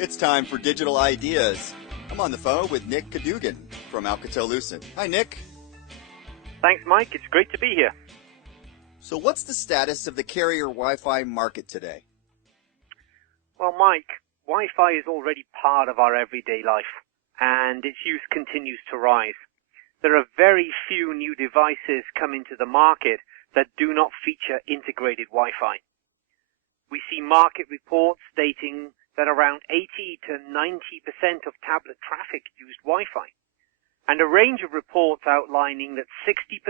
It's time for Digital Ideas. I'm on the phone with Nick Cadogan from Alcatel-Lucent. Hi, Nick. Thanks, Mike. It's great to be here. So what's the status of the carrier Wi-Fi market today? Well, Mike, Wi-Fi is already part of our everyday life, and its use continues to rise. There are very few new devices coming to the market that do not feature integrated Wi-Fi. We see market reports stating that around 80 to 90% of tablet traffic used Wi-Fi, and a range of reports outlining that 60%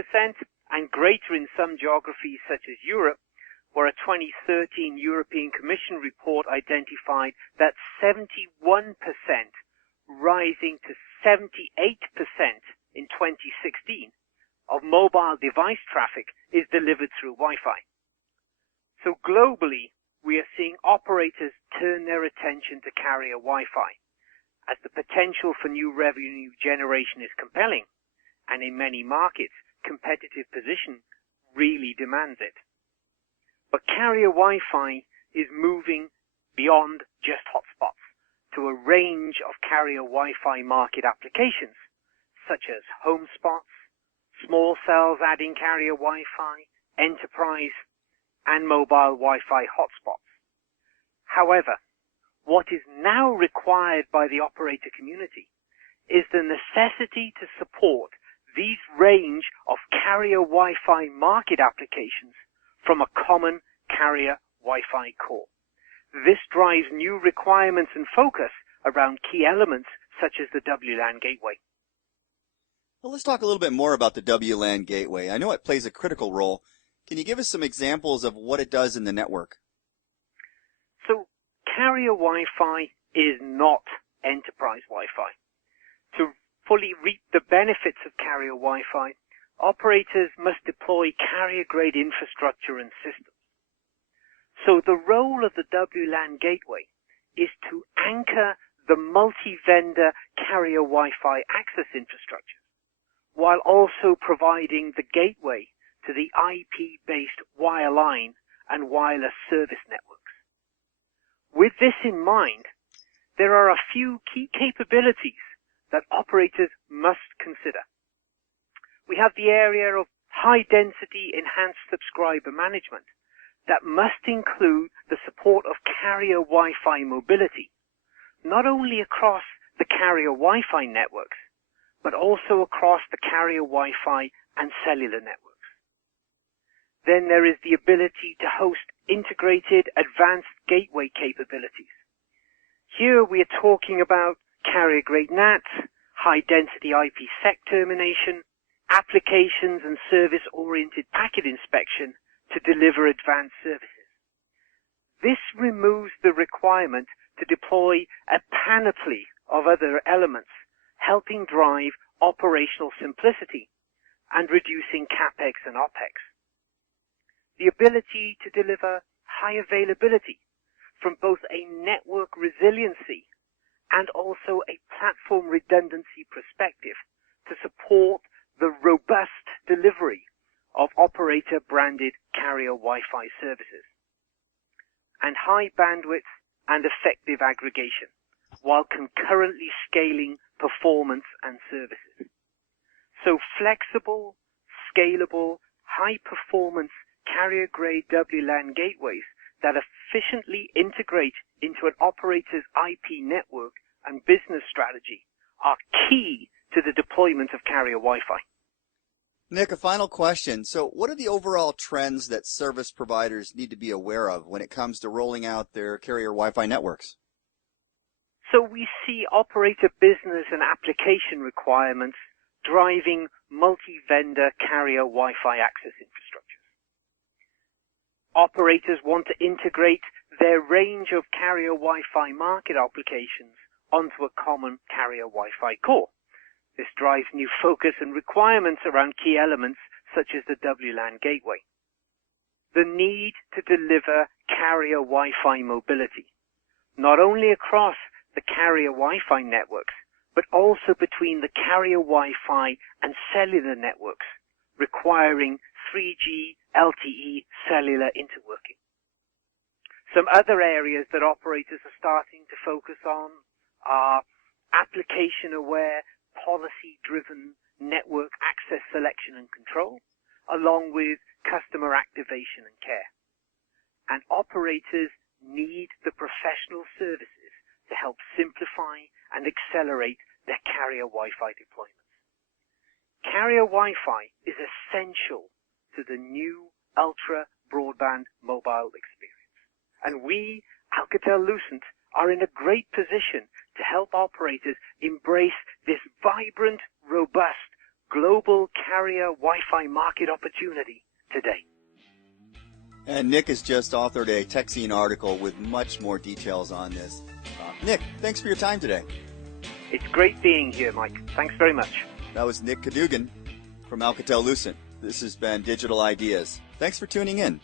and greater in some geographies such as Europe, where a 2013 European Commission report identified that 71% rising to 78% in 2016 of mobile device traffic is delivered through Wi-Fi. So globally, we are seeing operators turn their attention to carrier Wi-Fi, as the potential for new revenue generation is compelling, and in many markets, competitive position really demands it. But carrier Wi-Fi is moving beyond just hotspots to a range of carrier Wi-Fi market applications, such as home spots, small cells adding carrier Wi-Fi, enterprise, and mobile Wi-Fi hotspots. However, what is now required by the operator community is the necessity to support these range of carrier Wi-Fi market applications from a common carrier Wi-Fi core. This drives new requirements and focus around key elements such as the WLAN gateway. Well, let's talk a little bit more about the WLAN gateway. I know it plays a critical role. Can you give us some examples of what it does in the network? So, carrier Wi-Fi is not enterprise Wi-Fi. To fully reap the benefits of carrier Wi-Fi, operators must deploy carrier-grade infrastructure and systems. So the role of the WLAN gateway is to anchor the multi-vendor carrier Wi-Fi access infrastructure, while also providing the gateway to the IP-based wireline and wireless service networks. With this in mind, there are a few key capabilities that operators must consider. We have the area of high-density enhanced subscriber management that must include the support of carrier Wi-Fi mobility, not only across the carrier Wi-Fi networks, but also across the carrier Wi-Fi and cellular networks. Then there is the ability to host integrated advanced gateway capabilities. Here we are talking about carrier-grade NATs, high-density IPsec termination, applications and service-oriented packet inspection to deliver advanced services. This removes the requirement to deploy a panoply of other elements, helping drive operational simplicity and reducing CapEx and OpEx. The ability to deliver high availability from both a network resiliency and also a platform redundancy perspective to support the robust delivery of operator-branded carrier Wi-Fi services, and high bandwidth and effective aggregation, while concurrently scaling performance and services. So flexible, scalable, high-performance carrier-grade WLAN gateways that efficiently integrate into an operator's IP network and business strategy are key to the deployment of carrier Wi-Fi. Nick, a final question. So what are the overall trends that service providers need to be aware of when it comes to rolling out their carrier Wi-Fi networks? So we see operator business and application requirements driving multi-vendor carrier Wi-Fi access infrastructures. Operators want to integrate their range of carrier Wi-Fi market applications onto a common carrier Wi-Fi core. This drives new focus and requirements around key elements such as the WLAN gateway. The need to deliver carrier Wi-Fi mobility, not only across the carrier Wi-Fi networks, but also between the carrier Wi-Fi and cellular networks, requiring 3G LTE cellular interworking. Some other areas that operators are starting to focus on are application-aware, policy-driven network access selection and control, along with customer activation and care. And operators need the professional services to help simplify and accelerate their carrier Wi-Fi deployments. Carrier Wi-Fi is essential to the new ultra broadband mobile experience. And we, Alcatel-Lucent, are in a great position to help operators embrace this vibrant, robust, global carrier Wi-Fi market opportunity today. And Nick has just authored a TechZine article with much more details on this. Nick, thanks for your time today. It's great being here, Mike. Thanks very much. That was Nick Cadogan from Alcatel-Lucent. This has been Digital Ideas. Thanks for tuning in.